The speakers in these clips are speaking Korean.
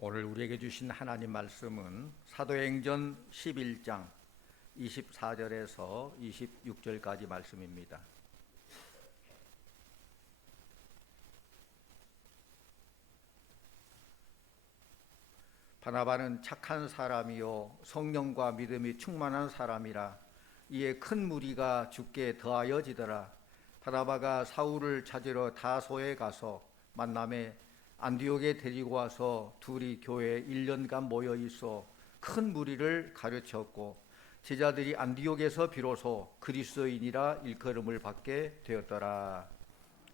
오늘 우리에게 주신 하나님 말씀은 사도행전 11장 24절에서 26절까지 말씀입니다. 바나바는 착한 사람이요 성령과 믿음이 충만한 사람이라. 이에 큰 무리가 주께 더하여지더라. 바나바가 사울을 찾으러 다소에 가서 만남에 안디옥에 데리고 와서 둘이 교회에 1년간 모여 있어 큰 무리를 가르쳤고, 제자들이 안디옥에서 비로소 그리스도인이라 일컬음을 받게 되었더라.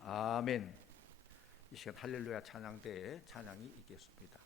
아멘. 이 시간 할렐루야 찬양대에 찬양이 있겠습니다.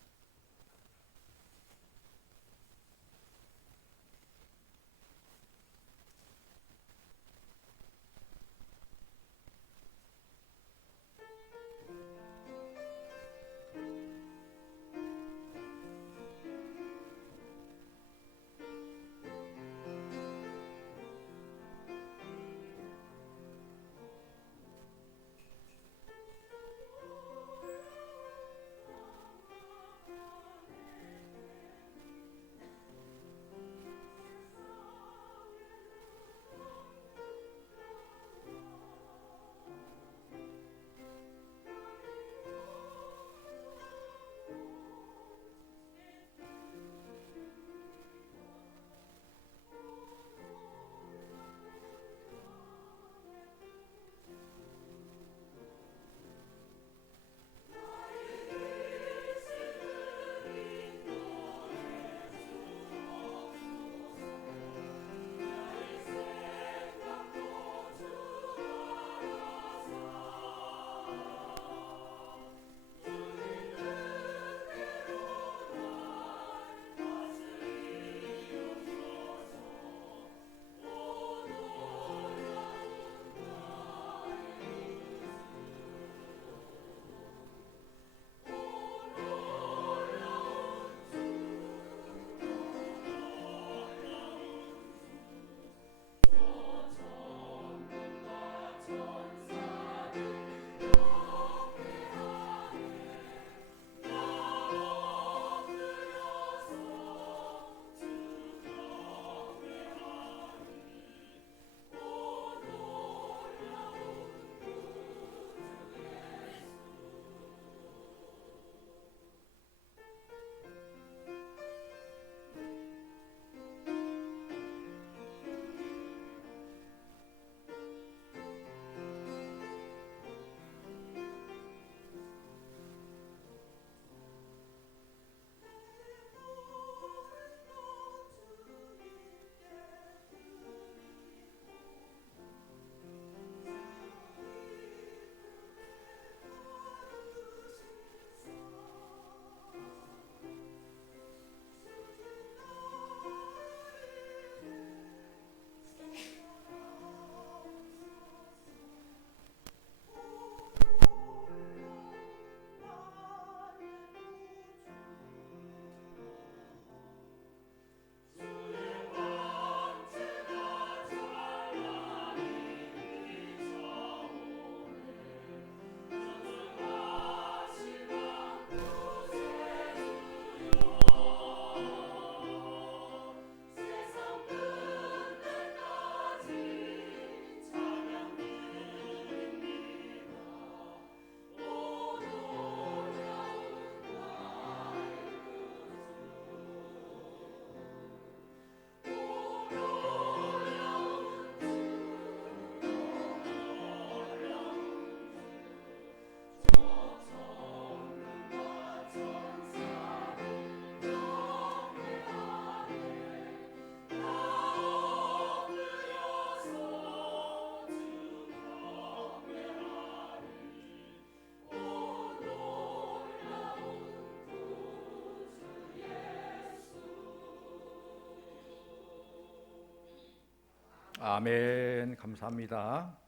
아멘. 감사합니다.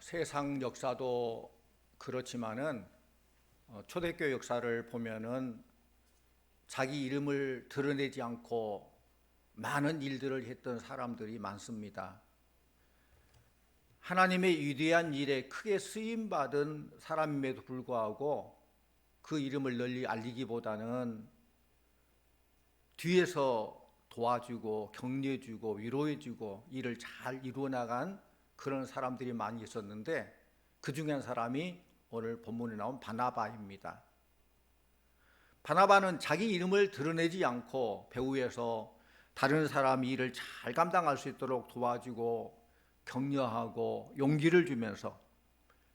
세상 역사도 그렇지만은 초대교회 역사를 보면은 자기 이름을 드러내지 않고 많은 일들을 했던 사람들이 많습니다. 하나님의 위대한 일에 크게 쓰임받은 사람임에도 불구하고 그 이름을 널리 알리기보다는 뒤에서 도와주고 격려해주고 위로해주고 일을 잘 이루어나간 그런 사람들이 많이 있었는데, 그 중에 한 사람이 오늘 본문에 나온 바나바입니다. 바나바는 자기 이름을 드러내지 않고 배후에서 다른 사람이 일을 잘 감당할 수 있도록 도와주고 격려하고 용기를 주면서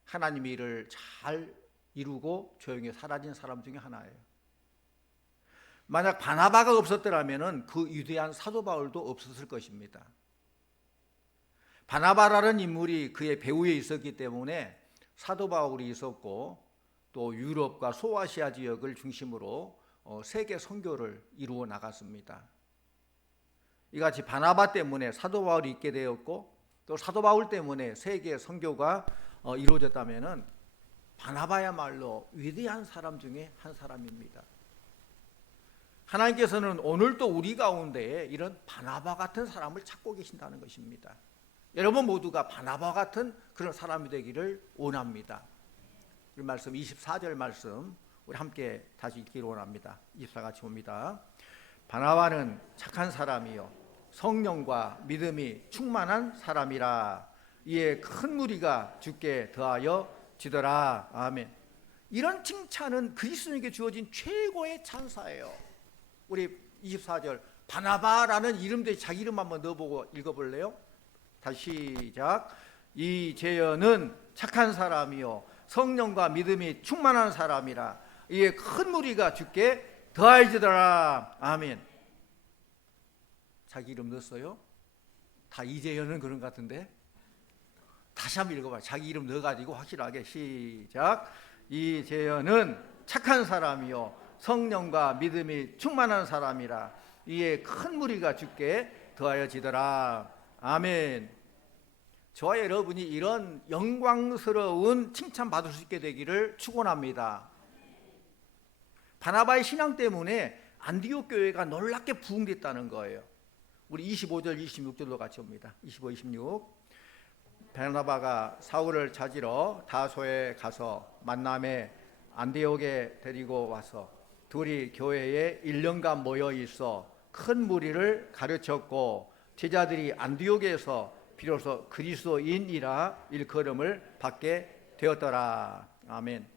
하나님의 일을 잘 이루고 조용히 사라진 사람 중에 하나예요. 만약 바나바가 없었더라면 그 위대한 사도 바울도 없었을 것입니다. 바나바라는 인물이 그의 배후에 있었기 때문에 사도 바울이 있었고, 또 유럽과 소아시아 지역을 중심으로 세계 선교를 이루어 나갔습니다. 이같이 바나바 때문에 사도 바울이 있게 되었고, 또 사도 바울 때문에 세계 선교가 이루어졌다면 바나바야말로 위대한 사람 중에 한 사람입니다. 하나님께서는 오늘도 우리 가운데에 이런 바나바 같은 사람을 찾고 계신다는 것입니다. 여러분 모두가 바나바 같은 그런 사람이 되기를 원합니다. 이 말씀 24절 말씀 우리 함께 다시 읽기를 원합니다. 24 같이 봅니다. 바나바는 착한 사람이요 성령과 믿음이 충만한 사람이라. 이에 큰 무리가 주께 더하여 지더라. 아멘. 이런 칭찬은 그리스도인에게 주어진 최고의 찬사예요. 우리 24절 바나바라는 이름도 자기 이름 한번 넣어보고 읽어볼래요? 다시 시작. 이 제연은 착한 사람이요 성령과 믿음이 충만한 사람이라. 이에 큰 무리가 주께 더하여지더라. 아멘. 자기 이름 넣었어요? 다 이재현은 그런 것 같은데 다시 한번 읽어봐요. 자기 이름 넣어가지고 확실하게 시작. 이재현은 착한 사람이요 성령과 믿음이 충만한 사람이라. 이에 큰 무리가 주께 더하여지더라. 아멘. 저와 여러분이 이런 영광스러운 칭찬 받을 수 있게 되기를 축원합니다. 바나바의 신앙 때문에 안디옥 교회가 놀랍게 부흥됐다는 거예요. 우리 25절 26절로 같이 봅니다. 25, 26. 바나바가 사울을 찾으러 다소에 가서 만남에 안디옥에 데리고 와서 둘이 교회에 1년간 모여 있어 큰 무리를 가르쳤고, 제자들이 안디옥에서 비로소 그리스도인이라 일컬음을 받게 되었더라. 아멘.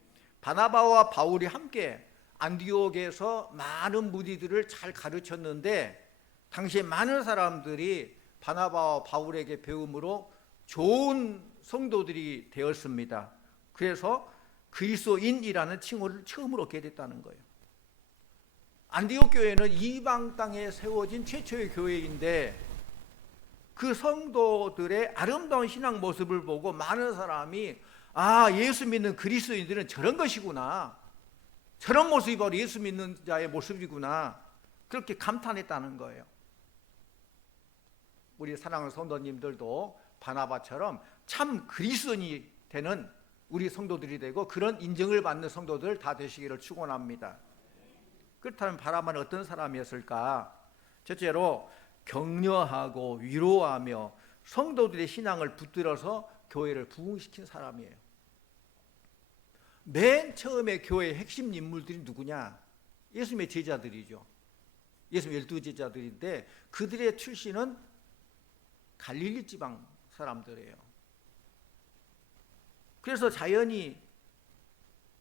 바나바와 바울이 함께 안디옥에서 많은 무리들을 잘 가르쳤는데, 당시에 많은 사람들이 바나바와 바울에게 배움으로 좋은 성도들이 되었습니다. 그래서 그리스도인이라는 칭호를 처음으로 얻게 됐다는 거예요. 안디옥 교회는 이방 땅에 세워진 최초의 교회인데, 그 성도들의 아름다운 신앙 모습을 보고 많은 사람이 예수 믿는 그리스도인들은 저런 것이구나, 저런 모습이 바로 예수 믿는 자의 모습이구나, 그렇게 감탄했다는 거예요. 우리 사랑하는 성도님들도 바나바처럼 참 그리스도인이 되는 우리 성도들이 되고 그런 인정을 받는 성도들 다 되시기를 축원합니다. 그렇다면 바나바는 어떤 사람이었을까? 첫째로 격려하고 위로하며 성도들의 신앙을 붙들어서 교회를 부흥시킨 사람이에요. 맨 처음에 교회의 핵심 인물들이 누구냐? 예수님의 제자들이죠. 예수님의 12제자들인데 그들의 출신은 갈릴리 지방 사람들이에요. 그래서 자연히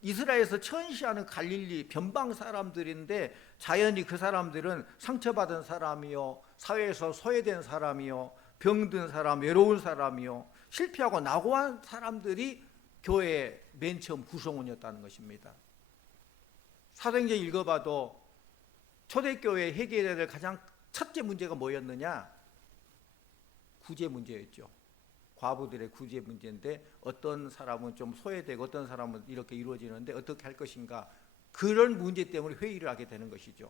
이스라엘에서 천시하는 갈릴리 변방 사람들인데, 자연히 그 사람들은 상처받은 사람이요 사회에서 소외된 사람이요 병든 사람, 외로운 사람이요 실패하고 낙오한 사람들이 교회의 맨 처음 구성원이었다는 것입니다. 사도행전 읽어봐도 초대교회 해결해야 될 가장 첫째 문제가 뭐였느냐? 구제 문제였죠. 과부들의 구제 문제인데, 어떤 사람은 좀 소외되고 어떤 사람은 이렇게 이루어지는데 어떻게 할 것인가, 그런 문제 때문에 회의를 하게 되는 것이죠.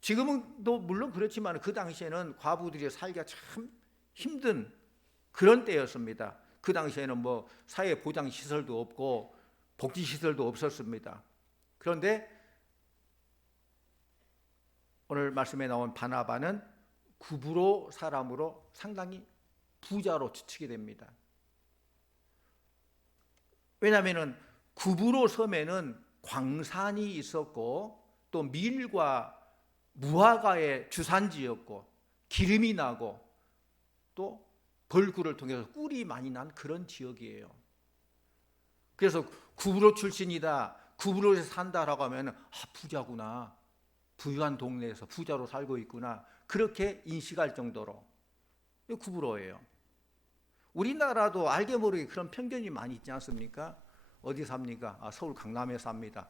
지금도 물론 그렇지만 그 당시에는 과부들이 살기가 참 힘든 그런 때였습니다. 그 당시에는 뭐 사회 보장 시설도 없고 복지 시설도 없었습니다. 그런데 오늘 말씀에 나온 바나바는 구브로 사람으로 상당히 부자로 추측이 됩니다. 왜냐하면 구브로 섬에는 광산이 있었고 또 밀과 무화과의 주산지였고 기름이 나고 또 벌구를 통해서 꿀이 많이 난 그런 지역이에요. 그래서 구브로 출신이다, 구브로에서 산다라고 하면 부자구나, 부유한 동네에서 부자로 살고 있구나, 그렇게 인식할 정도로 구브로예요. 우리나라도 알게 모르게 그런 편견이 많이 있지 않습니까? 어디 삽니까? 서울 강남에 삽니다.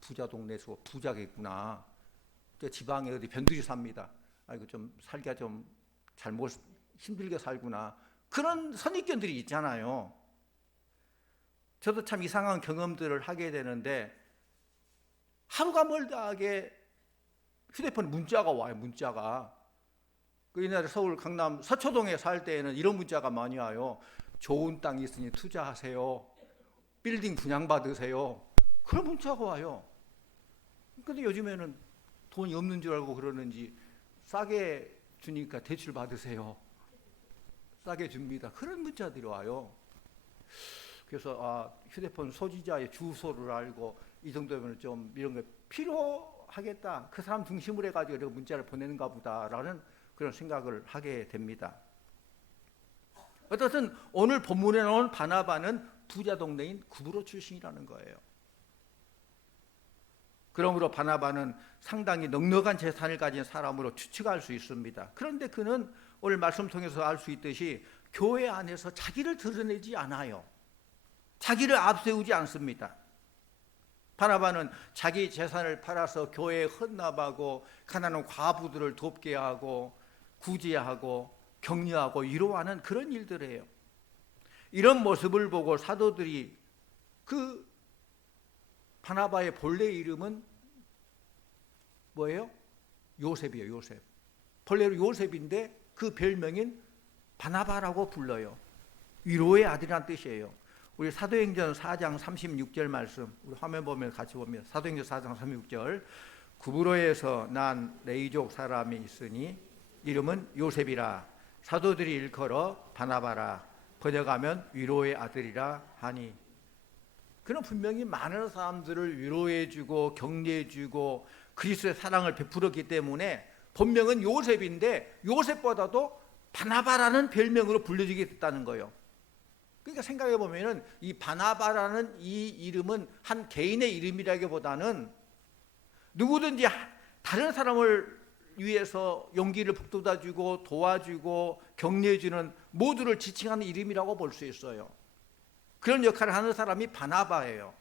부자 동네에서 부자겠구나. 지방에 어디 변두리 삽니다. 이거 좀 살기가 좀 잘못 힘들게 살구나. 그런 선입견들이 있잖아요. 저도 참 이상한 경험들을 하게 되는데 하루가 멀다하게 휴대폰 문자가 와요. 문자가. 그 옛날에 서울 강남 서초동에 살 때에는 이런 문자가 많이 와요. 좋은 땅이 있으니 투자하세요. 빌딩 분양받으세요. 그런 문자가 와요. 근데 요즘에는 돈이 없는 줄 알고 그러는지 싸게 주니까 대출 받으세요. 싸게 줍니다. 그런 문자들이 와요. 그래서 휴대폰 소지자의 주소를 알고 이 정도면 좀 이런 게 필요하겠다. 그 사람 중심으로 해가지고 이렇게 문자를 보내는가 보다라는 그런 생각을 하게 됩니다. 어쨌든 오늘 본문에 나온 바나바는 부자 동네인 구브로 출신이라는 거예요. 그러므로 바나바는 상당히 넉넉한 재산을 가진 사람으로 추측할 수 있습니다. 그런데 그는 오늘 말씀 통해서 알 수 있듯이 교회 안에서 자기를 드러내지 않아요. 자기를 앞세우지 않습니다. 바나바는 자기 재산을 팔아서 교회에 헌납하고 가난한 과부들을 돕게 하고 구제하고 격려하고 위로하는 그런 일들을 해요. 이런 모습을 보고 사도들이 그 바나바의 본래 이름은 뭐예요? 요셉이에요. 요셉. 본래로 요셉인데 그 별명인 바나바라고 불러요. 위로의 아들이라는 뜻이에요. 우리 사도행전 4장 36절 말씀, 우리 화면 보면 같이 보면 사도행전 4장 36절, 구브로에서 난 레이족 사람이 있으니 이름은 요셉이라. 사도들이 일컬어 바나바라. 번역하면 위로의 아들이라 하니. 그는 분명히 많은 사람들을 위로해주고 격려해주고 그리스도의 사랑을 베풀었기 때문에 본명은 요셉인데 요셉보다도 바나바라는 별명으로 불려지게 됐다는 거예요. 그러니까 생각해 보면은 이 바나바라는 이 이름은 한 개인의 이름이라기보다는 누구든지 다른 사람을 위해서 용기를 북돋아주고 도와주고 격려해주는 모두를 지칭하는 이름이라고 볼 수 있어요. 그런 역할을 하는 사람이 바나바예요.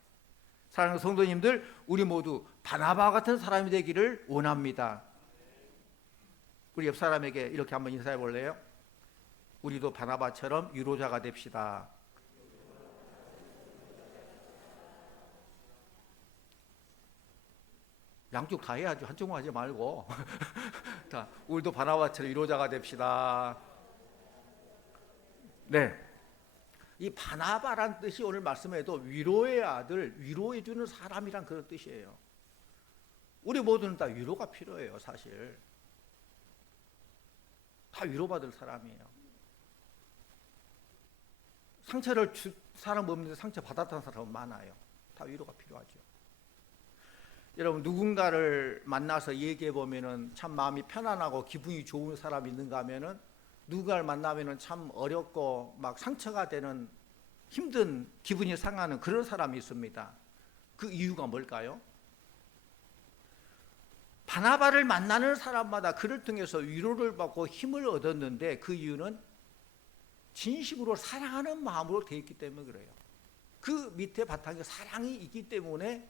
사랑하는 성도님들, 우리 모두 바나바 같은 사람이 되기를 원합니다. 우리 옆 사람에게 이렇게 한번 인사해 볼래요? 우리도 바나바처럼 위로자가 됩시다. 양쪽 다 해야죠. 한쪽만 하지 말고. 자, 우리도 바나바처럼 위로자가 됩시다. 네. 이 바나바란 뜻이 오늘 말씀에도 위로의 아들, 위로해주는 사람이란 그런 뜻이에요. 우리 모두는 다 위로가 필요해요. 사실 다 위로받을 사람이에요. 상처를 준 사람 없는데 상처 받았던 사람은 많아요. 다 위로가 필요하죠. 여러분, 누군가를 만나서 얘기해 보면은 참 마음이 편안하고 기분이 좋은 사람이 있는가 하면은 누군가를 만나면은 참 어렵고 막 상처가 되는 힘든 기분이 상하는 그런 사람이 있습니다. 그 이유가 뭘까요? 바나바를 만나는 사람마다 그를 통해서 위로를 받고 힘을 얻었는데 그 이유는 진심으로 사랑하는 마음으로 되어 있기 때문에 그래요. 그 밑에 바탕에 사랑이 있기 때문에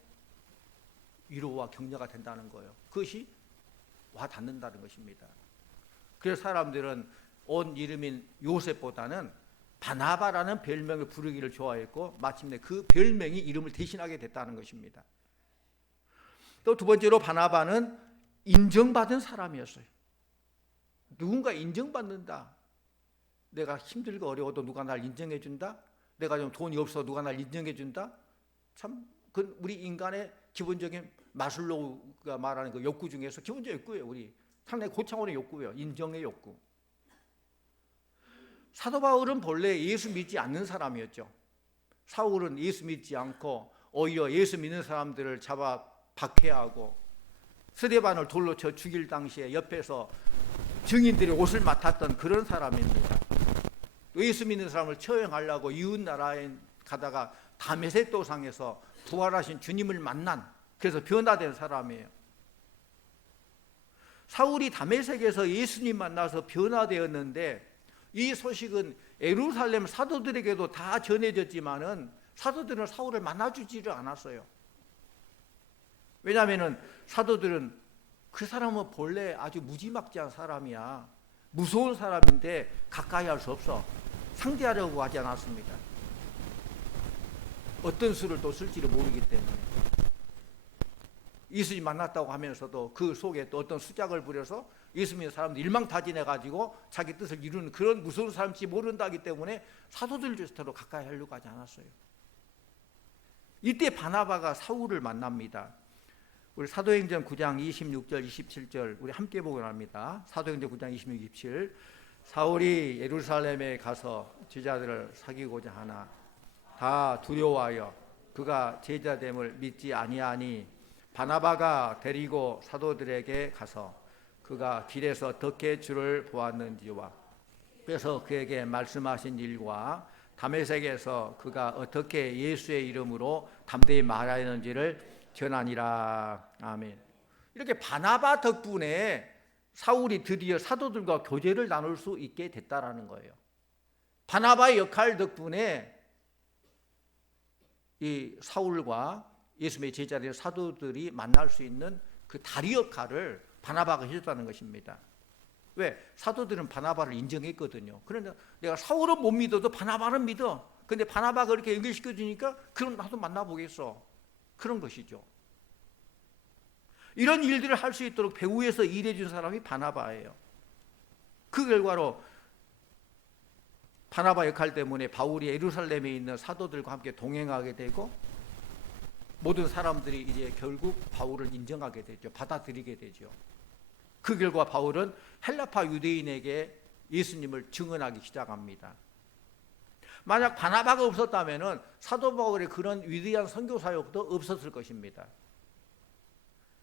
위로와 격려가 된다는 거예요. 그것이 와 닿는다는 것입니다. 그래서 사람들은 온 이름인 요셉보다는 바나바라는 별명을 부르기를 좋아했고 마침내 그 별명이 이름을 대신하게 됐다는 것입니다. 또 두 번째로 바나바는 인정받은 사람이었어요. 누군가 인정받는다. 내가 힘들고 어려워도 누가 날 인정해 준다. 내가 좀 돈이 없어 누가 날 인정해 준다. 참 그 우리 인간의 기본적인 마슬로우가 말하는 그 욕구 중에서 기본적인 욕구예요. 우리 상당히 고차원의 욕구예요. 인정의 욕구. 사도 바울은 본래 예수 믿지 않는 사람이었죠. 사울은 예수 믿지 않고 오히려 예수 믿는 사람들을 잡아 박해하고 스데반을 돌로 쳐 죽일 당시에 옆에서 증인들이 옷을 맡았던 그런 사람입니다. 예수 믿는 사람을 처형하려고 이웃 나라에 가다가 다메섹 도상에서 부활하신 주님을 만난, 그래서 변화된 사람이에요. 사울이 다메섹에서 예수님 만나서 변화되었는데 이 소식은 예루살렘 사도들에게도 다 전해졌지만은 사도들은 사울을 만나주지를 않았어요. 왜냐하면 사도들은 그 사람은 본래 아주 무지막지한 사람이야, 무서운 사람인데 가까이 할 수 없어, 상대하려고 하지 않았습니다. 어떤 수를 또 쓸지를 모르기 때문에. 예수님 만났다고 하면서도 그 속에 또 어떤 수작을 부려서 예수 믿는 사람들 일망타진해가지고 자기 뜻을 이루는 그런 무서운 사람인지 모른다기 때문에 사도들조차도 가까이 하려고 하지 않았어요. 이때 바나바가 사울을 만납니다. 우리 사도행전 9장 26절 27절 우리 함께 보고 합니다. 사도행전 9장 26, 27. 사울이 예루살렘에 가서 제자들을 사귀고자 하나 다 두려워하여 그가 제자됨을 믿지 아니하니 바나바가 데리고 사도들에게 가서 그가 길에서 어떻게 주를 보았는지와 그래서 그에게 말씀하신 일과 다메섹에서 그가 어떻게 예수의 이름으로 담대히 말하였는지를 전하니라. 아멘. 이렇게 바나바 덕분에 사울이 드디어 사도들과 교제를 나눌 수 있게 됐다라는 거예요. 바나바의 역할 덕분에 이 사울과 예수님의 제자들 사도들이 만날 수 있는 그 다리 역할을 바나바가 해줬다는 것입니다. 왜? 사도들은 바나바를 인정했거든요. 그런데 내가 사울은 못 믿어도 바나바는 믿어. 근데 바나바가 그렇게 연결시켜 주니까 그럼 나도 만나보겠어. 그런 것이죠. 이런 일들을 할 수 있도록 배후에서 일해 준 사람이 바나바예요. 그 결과로 바나바 역할 때문에 바울이 예루살렘에 있는 사도들과 함께 동행하게 되고 모든 사람들이 이제 결국 바울을 인정하게 되죠. 받아들이게 되죠. 그 결과 바울은 헬라파 유대인에게 예수님을 증언하기 시작합니다. 만약 바나바가 없었다면 사도 바울의 그런 위대한 선교 사역도 없었을 것입니다.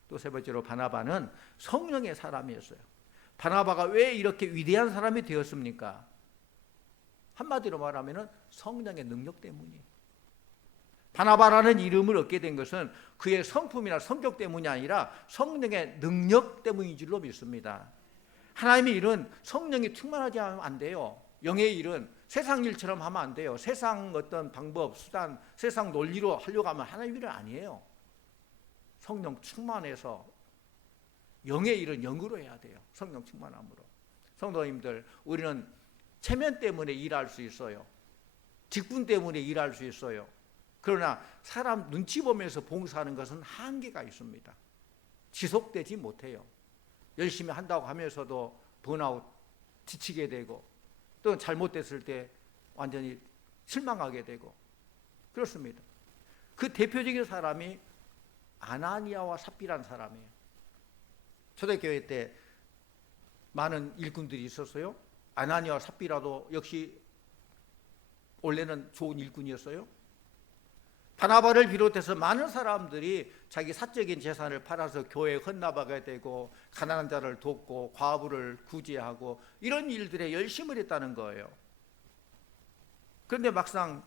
또 세 번째로 바나바는 성령의 사람이었어요. 바나바가 왜 이렇게 위대한 사람이 되었습니까? 한마디로 말하면 성령의 능력 때문이에요. 바나바라는 이름을 얻게 된 것은 그의 성품이나 성격 때문이 아니라 성령의 능력 때문인 줄로 믿습니다. 하나님의 일은 성령이 충만하지 않으면 안 돼요. 영의 일은 세상 일처럼 하면 안 돼요. 세상 어떤 방법, 수단, 세상 논리로 하려고 하면 하나님의 일은 아니에요. 성령 충만해서 영의 일은 영으로 해야 돼요. 성령 충만함으로. 성도님들, 우리는 체면 때문에 일할 수 있어요. 직분 때문에 일할 수 있어요. 그러나 사람 눈치 보면서 봉사하는 것은 한계가 있습니다. 지속되지 못해요. 열심히 한다고 하면서도 번아웃, 지치게 되고 또 잘못됐을 때 완전히 실망하게 되고 그렇습니다. 그 대표적인 사람이 아나니아와 삽비라는 사람이에요. 초대교회 때 많은 일꾼들이 있었어요. 아나니아와 삽비라도 역시 원래는 좋은 일꾼이었어요. 바나바를 비롯해서 많은 사람들이 자기 사적인 재산을 팔아서 교회에 헌납하게 되고 가난한 자를 돕고 과부를 구제하고 이런 일들에 열심을 했다는 거예요. 그런데 막상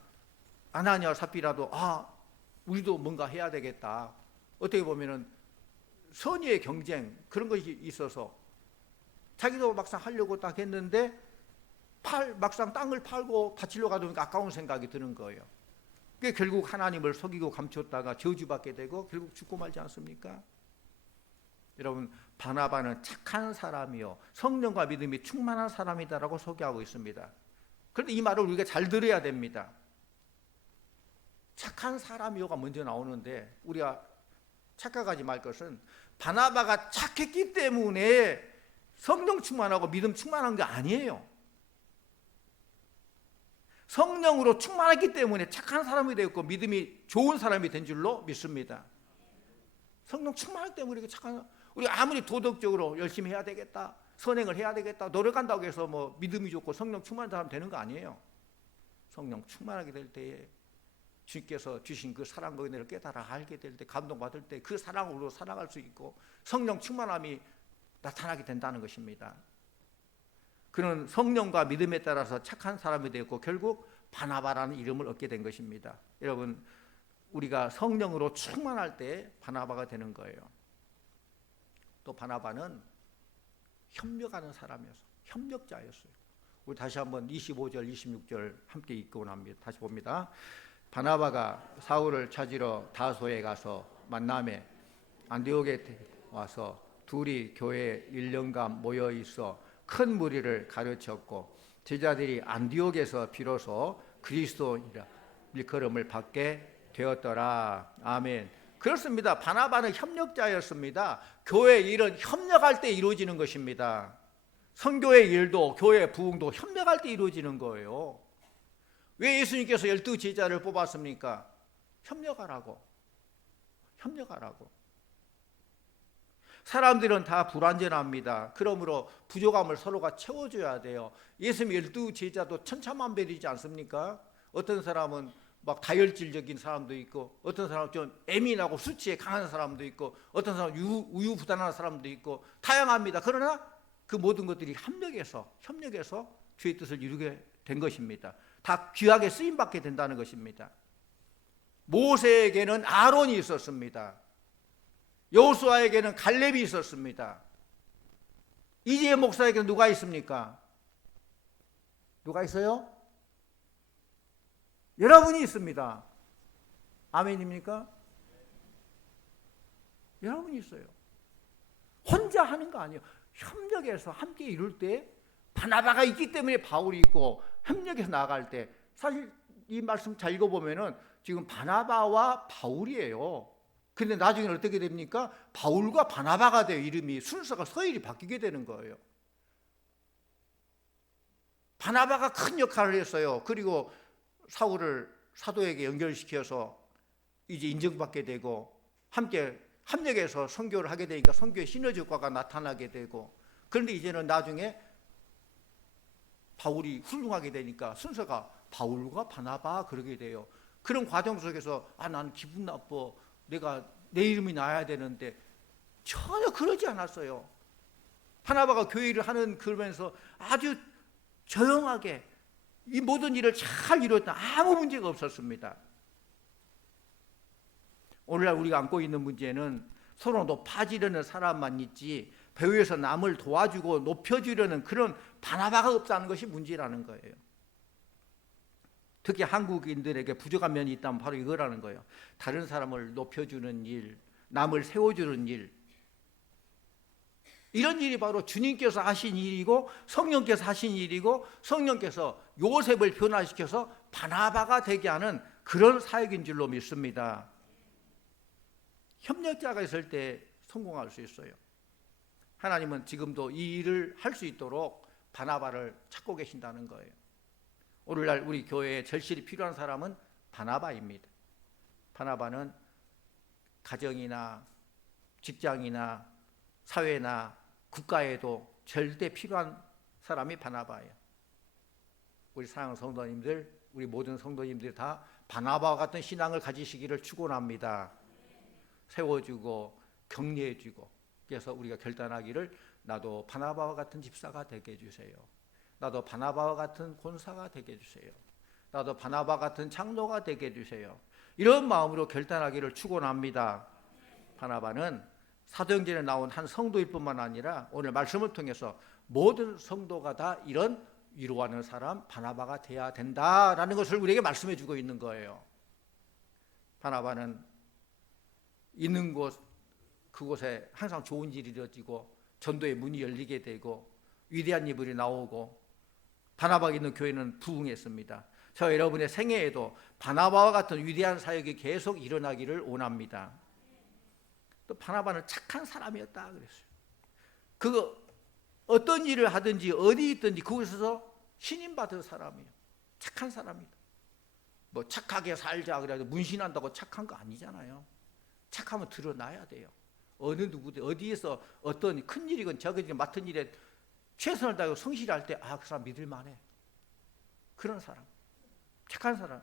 아나니아와 삽비라도 우리도 뭔가 해야 되겠다. 어떻게 보면은 선의의 경쟁 그런 것이 있어서 자기도 막상 하려고 딱 했는데 막상 땅을 팔고 바치려고 하다 보니까 아까운 생각이 드는 거예요. 그게 결국 하나님을 속이고 감췄다가 저주받게 되고 결국 죽고 말지 않습니까? 여러분, 바나바는 착한 사람이요 성령과 믿음이 충만한 사람이다라고 소개하고 있습니다. 그런데 이 말을 우리가 잘 들어야 됩니다. 착한 사람이요가 먼저 나오는데 우리가 착각하지 말 것은 바나바가 착했기 때문에 성령 충만하고 믿음 충만한 게 아니에요. 성령으로 충만했기 때문에 착한 사람이 되었고 믿음이 좋은 사람이 된 줄로 믿습니다. 성령 충만하기 때문에 우리 아무리 도덕적으로 열심히 해야 되겠다, 선행을 해야 되겠다, 노력한다고 해서 뭐 믿음이 좋고 성령 충만한 사람 되는 거 아니에요. 성령 충만하게 될 때에 주님께서 주신 그 사랑과 은혜를 깨달아 알게 될 때, 감동받을 때 그 사랑으로 살아갈 수 있고 성령 충만함이 나타나게 된다는 것입니다. 그는 성령과 믿음에 따라서 착한 사람이 되었고 결국 바나바라는 이름을 얻게 된 것입니다. 여러분, 우리가 성령으로 충만할 때 바나바가 되는 거예요. 또 바나바는 협력하는 사람이었어요. 협력자였어요. 우리 다시 한번 25절 26절 함께 읽고 납니다. 다시 봅니다. 바나바가 사울을 찾으러 다소에 가서 만남에 안디옥에 와서 둘이 교회에 1년간 모여 있어 큰 무리를 가르쳤고 제자들이 안디옥에서 비로소 그리스도인이라 일컬음을 받게 되었더라. 아멘. 그렇습니다. 바나바는 협력자였습니다. 교회 일은 협력할 때 이루어지는 것입니다. 선교의 일도 교회 부흥도 협력할 때 이루어지는 거예요. 왜 예수님께서 12 제자를 뽑았습니까? 협력하라고. 협력하라고. 사람들은 다 불완전합니다. 그러므로 부족함을 서로가 채워줘야 돼요. 예수님 12 제자도 천차만별이지 않습니까? 어떤 사람은 막 다혈질적인 사람도 있고, 어떤 사람은 좀 예민하고 수치에 강한 사람도 있고, 어떤 사람은 우유부단한 사람도 있고, 다양합니다. 그러나 그 모든 것들이 협력해서 주의 뜻을 이루게 된 것입니다. 다 귀하게 쓰임받게 된다는 것입니다. 모세에게는 아론이 있었습니다. 여호수아에게는 갈렙이 있었습니다. 이지혜 목사에게는 누가 있습니까? 누가 있어요? 여러분이 있습니다. 아멘입니까? 여러분이 있어요. 혼자 하는 거 아니에요. 협력해서 함께 이룰 때 바나바가 있기 때문에 바울이 있고 협력해서 나아갈 때 사실 이 말씀 잘 읽어보면은 지금 바나바와 바울이에요. 근데 나중에는 어떻게 됩니까? 바울과 바나바가 돼요. 이름이 순서가 서열이 바뀌게 되는 거예요. 바나바가 큰 역할을 했어요. 그리고 사울을 사도에게 연결시켜서 이제 인정받게 되고 함께 협력해서 선교를 하게 되니까 선교의 시너지 효과가 나타나게 되고, 그런데 이제는 나중에 바울이 훌륭하게 되니까 순서가 바울과 바나바 그러게 돼요. 그런 과정 속에서 나는 기분 나빠, 내가 내 이름이 나야 되는데 전혀 그러지 않았어요. 바나바가 교회를 하는 그러면서 아주 조용하게 이 모든 일을 잘 이루었다. 아무 문제가 없었습니다. 오늘날 우리가 안고 있는 문제는 서로 높아지려는 사람만 있지 배후에서 남을 도와주고 높여주려는 그런 바나바가 없다는 것이 문제라는 거예요. 특히 한국인들에게 부족한 면이 있다면 바로 이거라는 거예요. 다른 사람을 높여주는 일, 남을 세워주는 일, 이런 일이 바로 주님께서 하신 일이고 성령께서 하신 일이고, 성령께서 요셉을 변화시켜서 바나바가 되게 하는 그런 사역인 줄로 믿습니다. 협력자가 있을 때 성공할 수 있어요. 하나님은 지금도 이 일을 할 수 있도록 바나바를 찾고 계신다는 거예요. 오늘날 우리 교회에 절실히 필요한 사람은 바나바입니다. 바나바는 가정이나 직장이나 사회나 국가에도 절대 필요한 사람이 바나바예요. 우리 사랑하는 성도님들, 우리 모든 성도님들이 다 바나바와 같은 신앙을 가지시기를 축원합니다. 세워주고 격려해주고, 그래서 우리가 결단하기를 나도 바나바와 같은 집사가 되게 해주세요. 나도 바나바와 같은 권사가 되게 해주세요. 나도 바나바 같은 장로가 되게 해주세요. 이런 마음으로 결단하기를 축원합니다. 바나바는 사도행전에 나온 한 성도일 뿐만 아니라 오늘 말씀을 통해서 모든 성도가 다 이런 위로하는 사람 바나바가 돼야 된다라는 것을 우리에게 말씀해 주고 있는 거예요. 바나바는 있는 곳 그곳에 항상 좋은 일이 이루어지고 전도의 문이 열리게 되고 위대한 이불이 나오고 바나바가 있는 교회는 부흥했습니다. 저 여러분의 생애에도 바나바와 같은 위대한 사역이 계속 일어나기를 원합니다. 또 바나바는 착한 사람이었다 그랬어요. 그 어떤 일을 하든지 어디 있든지 그곳에서 신임 받은 사람이에요. 착한 사람이다. 뭐 착하게 살자 그래도 문신한다고 착한 거 아니잖아요. 착하면 드러나야 돼요. 어느 누구든 어디에서 어떤 큰 일이건 작은 일 맡은 일에 최선을 다하고 성실할 때 그 사람 믿을 만해. 그런 사람, 착한 사람.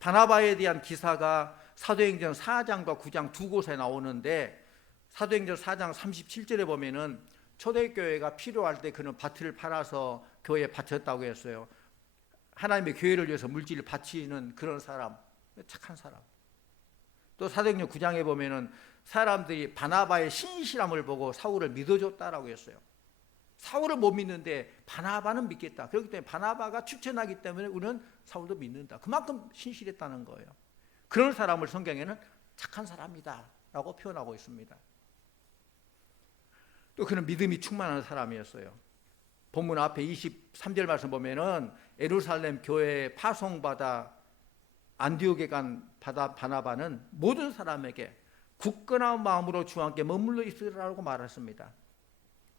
바나바에 대한 기사가 사도행전 4장과 9장 두 곳에 나오는데, 사도행전 4장 37절에 보면은 초대교회가 필요할 때 그는 밭을 팔아서 교회에 바쳤다고 했어요. 하나님의 교회를 위해서 물질을 바치는 그런 사람, 착한 사람. 또 사도행전 9장에 보면은 사람들이 바나바의 신실함을 보고 사울을 믿어줬다라고 했어요. 사울을 못 믿는데 바나바는 믿겠다. 그렇기 때문에 바나바가 추천하기 때문에 우리는 사울도 믿는다. 그만큼 신실했다는 거예요. 그런 사람을 성경에는 착한 사람이다 라고 표현하고 있습니다. 또 그는 믿음이 충만한 사람이었어요. 본문 앞에 23절 말씀 보면은 예루살렘 교회에 파송받아 안디옥에 간 바나바는 모든 사람에게 굳건한 마음으로 주와 함께 머물러 있으라고 말했습니다.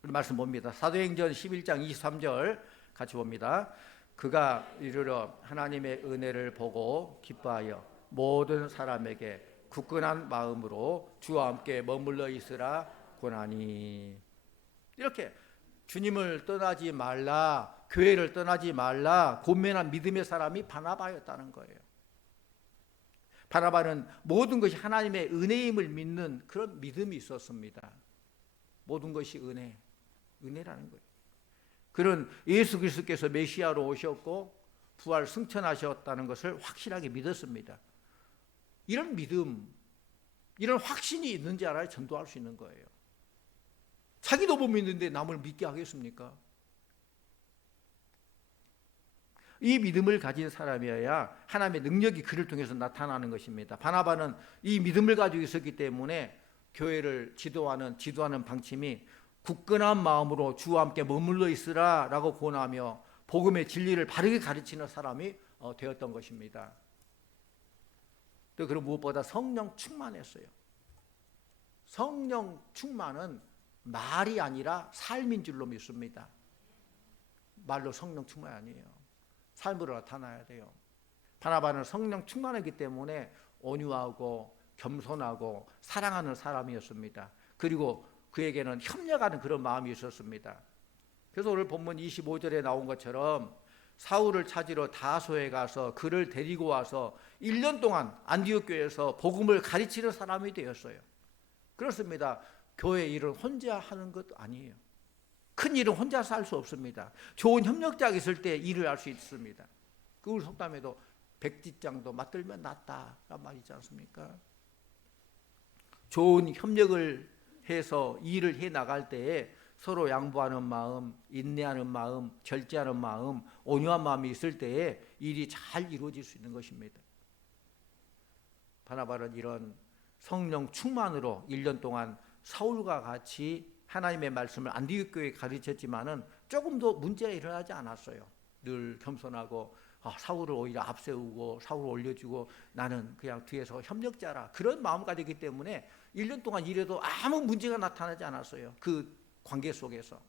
우리 말씀 봅니다. 사도행전 11장 23절 같이 봅니다. 그가 이르러 하나님의 은혜를 보고 기뻐하여 모든 사람에게 굳건한 마음으로 주와 함께 머물러 있으라 고나니. 이렇게 주님을 떠나지 말라, 교회를 떠나지 말라 권면한 믿음의 사람이 바나바였다는 거예요. 바나바는 모든 것이 하나님의 은혜임을 믿는 그런 믿음이 있었습니다. 모든 것이 은혜라는 거예요. 그런 예수 그리스도께서 메시아로 오셨고 부활 승천하셨다는 것을 확실하게 믿었습니다. 이런 믿음, 이런 확신이 있는 자라 전도할 수 있는 거예요. 자기도 못 믿는데 남을 믿게 하겠습니까? 이 믿음을 가진 사람이어야 하나님의 능력이 그를 통해서 나타나는 것입니다. 바나바는 이 믿음을 가지고 있었기 때문에 교회를 지도하는 방침이 굳건한 마음으로 주와 함께 머물러 있으라 라고 권하며 복음의 진리를 바르게 가르치는 사람이 되었던 것입니다. 또 그런 무엇보다 성령 충만했어요. 성령 충만은 말이 아니라 삶인 줄로 믿습니다. 말로 성령 충만이 아니에요. 삶으로 나타나야 돼요. 바나바는 성령 충만하기 때문에 온유하고 겸손하고 사랑하는 사람이었습니다. 그리고 그에게는 협력하는 그런 마음이 있었습니다. 그래서 오늘 본문 25절에 나온 것처럼 사울을 찾으러 다소에 가서 그를 데리고 와서 1년 동안 안디옥 교회에서 복음을 가르치는 사람이 되었어요. 그렇습니다. 교회 일을 혼자 하는 것 아니에요. 큰 일은 혼자서 할 수 없습니다. 좋은 협력자가 있을 때 일을 할 수 있습니다. 그 우리 속담에도 백지장도 맞들면 낫다라는 말이 있지 않습니까? 좋은 협력을 해서 일을 해 나갈 때에 서로 양보하는 마음, 인내하는 마음, 절제하는 마음, 온유한 마음이 있을 때에 일이 잘 이루어질 수 있는 것입니다. 바나바는 이런 성령 충만으로 1년 동안 사울과 같이 하나님의 말씀을 안디옥 교회에 가르쳤지만은 조금도 문제가 일어나지 않았어요. 늘 겸손하고 사울을 오히려 앞세우고 사울을 올려주고 나는 그냥 뒤에서 협력자라 그런 마음가짐이기 때문에 1년 동안 일해도 아무 문제가 나타나지 않았어요. 그 관계 속에서.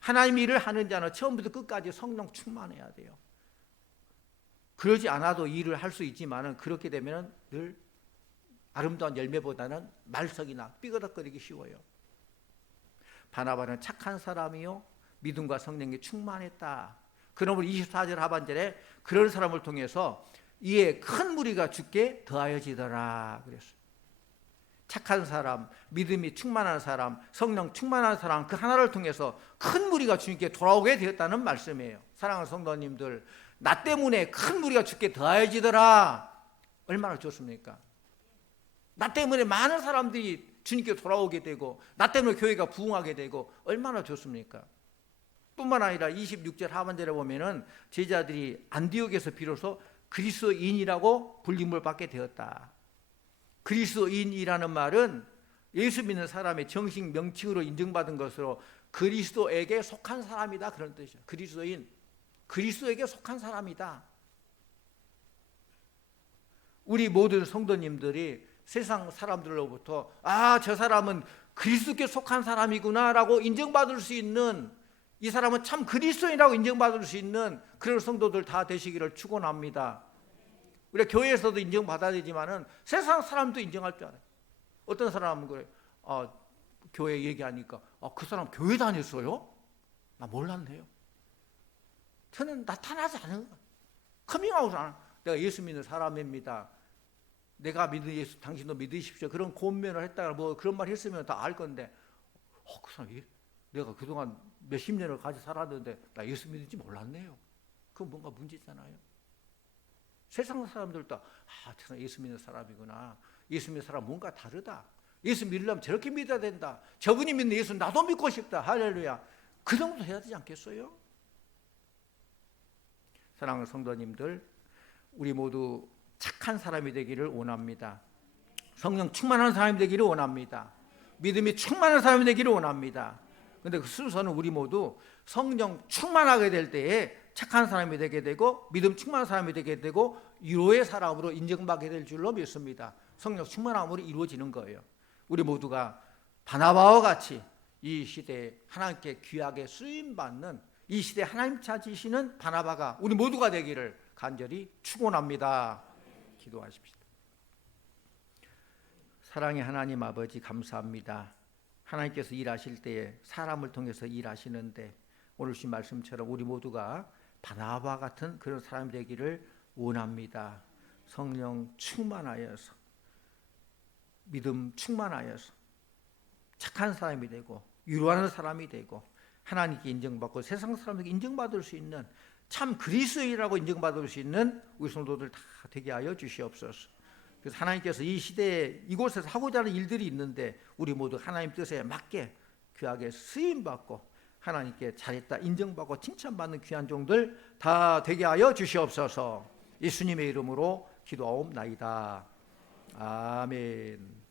하나님 일을 하는 자는 처음부터 끝까지 성령 충만해야 돼요. 그러지 않아도 일을 할 수 있지만은 그렇게 되면 늘 아름다운 열매보다는 말썽이나 삐그덕거리기 쉬워요. 바나바는 착한 사람이요 믿음과 성령이 충만했다. 그러므로 24절 하반절에 그런 사람을 통해서 이에 큰 무리가 주께 더하여지더라 그랬어요. 착한 사람, 믿음이 충만한 사람, 성령 충만한 사람 그 하나를 통해서 큰 무리가 주님께 돌아오게 되었다는 말씀이에요. 사랑하는 성도님들, 나 때문에 큰 무리가 주께 더하여지더라. 얼마나 좋습니까? 나 때문에 많은 사람들이 주님께 돌아오게 되고 나 때문에 교회가 부흥하게 되고 얼마나 좋습니까? 뿐만 아니라 26절 하반절에 보면은 제자들이 안디옥에서 비로소 그리스도인이라고 불림을 받게 되었다. 그리스도인이라는 말은 예수 믿는 사람의 정식 명칭으로 인정받은 것으로 그리스도에게 속한 사람이다 그런 뜻이에요. 그리스도인, 그리스도에게 속한 사람이다. 우리 모든 성도님들이 세상 사람들로부터 저 사람은 그리스도께 속한 사람이구나 라고 인정받을 수 있는, 이 사람은 참 그리스도인이라고 인정받을 수 있는 그런 성도들 다 되시기를 축원합니다. 우리가 교회에서도 인정받아야 되지만은 세상 사람도 인정할 줄 알아요. 어떤 사람은 그래, 교회 얘기하니까 그 사람 교회 다녔어요? 나 몰랐네요. 저는 나타나지 않은 거예요. 커밍아웃 안 해요. 내가 예수 믿는 사람입니다. 내가 믿는 예수 당신도 믿으십시오. 그런 권면을 했다가 뭐 그런 말 했으면 다 알 건데 그 사람이 내가 그동안 몇십 년을 같이 살았는데 나 예수 믿는지 몰랐네요. 그건 뭔가 문제잖아요. 세상 사람들도 저 사람 예수 믿는 사람이구나. 예수 믿는 사람 뭔가 다르다. 예수 믿으려면 저렇게 믿어야 된다. 저분이 믿는 예수 나도 믿고 싶다. 할렐루야. 그 정도 해야 되지 않겠어요? 사랑하는 성도님들, 우리 모두 착한 사람이 되기를 원합니다. 성령 충만한 사람이 되기를 원합니다. 믿음이 충만한 사람이 되기를 원합니다. 그런데 그 순서는 우리 모두 성령 충만하게 될 때에 착한 사람이 되게 되고 믿음 충만한 사람이 되게 되고 위로의 사람으로 인정받게 될 줄로 믿습니다. 성령 충만함으로 이루어지는 거예요. 우리 모두가 바나바와 같이 이 시대에 하나님께 귀하게 쓰임받는, 이 시대에 하나님 찾으시는 바나바가 우리 모두가 되기를 간절히 축원합니다. 기도하십시다. 사랑의 하나님 아버지, 감사합니다. 하나님께서 일하실 때에 사람을 통해서 일하시는데 오늘 주신 말씀처럼 우리 모두가 바나바 같은 그런 사람이 되기를 원합니다. 성령 충만하여서, 믿음 충만하여서 착한 사람이 되고 위로하는 사람이 되고 하나님께 인정받고 세상 사람에게 인정받을 수 있는 참 그리스도인이라고 인정받을 수 있는 우리 성도들 다 되게 하여 주시옵소서. 그래서 하나님께서 이 시대에 이곳에서 하고자 하는 일들이 있는데 우리 모두 하나님 뜻에 맞게 귀하게 쓰임받고 하나님께 잘했다 인정받고 칭찬받는 귀한 종들 다 되게 하여 주시옵소서. 예수님의 이름으로 기도하옵나이다. 아멘.